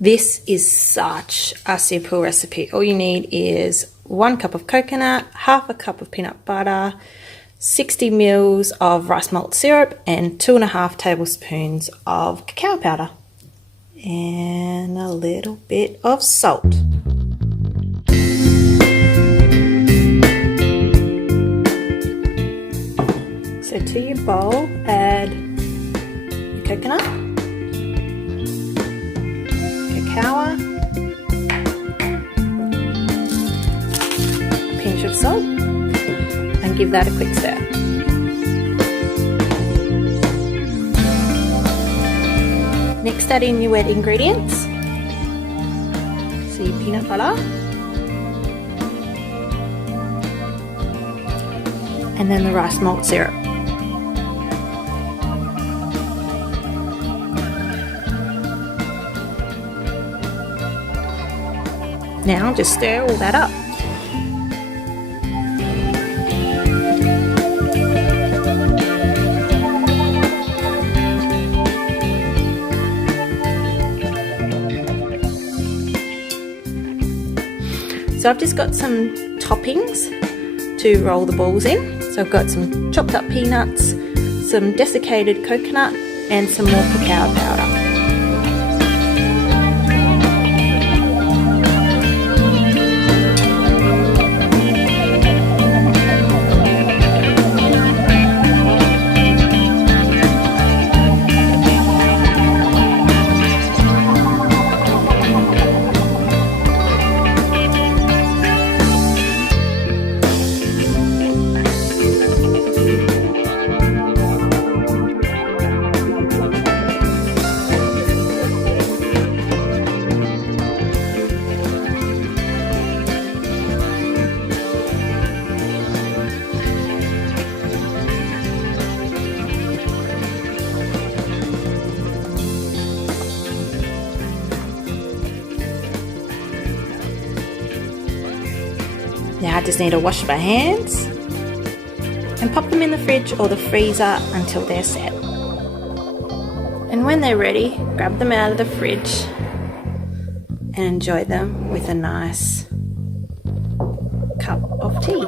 This is such a simple recipe. All you need is 1 cup of coconut, half a cup of peanut butter, 60 ml of rice malt syrup, and 2.5 tablespoons of cacao powder, and a little bit of salt. So to your bowl, add your coconut, cacao, a pinch of salt, and give that a quick stir. Next, add in your wet ingredients. So your peanut butter, and then the rice malt syrup. Now just stir all that up. So I've just got some toppings to roll the balls in. So I've got some chopped up peanuts, some desiccated coconut, and some more cacao powder. Now I just need to wash my hands and pop them in the fridge or the freezer until they're set. And when they're ready, grab them out of the fridge and enjoy them with a nice cup of tea.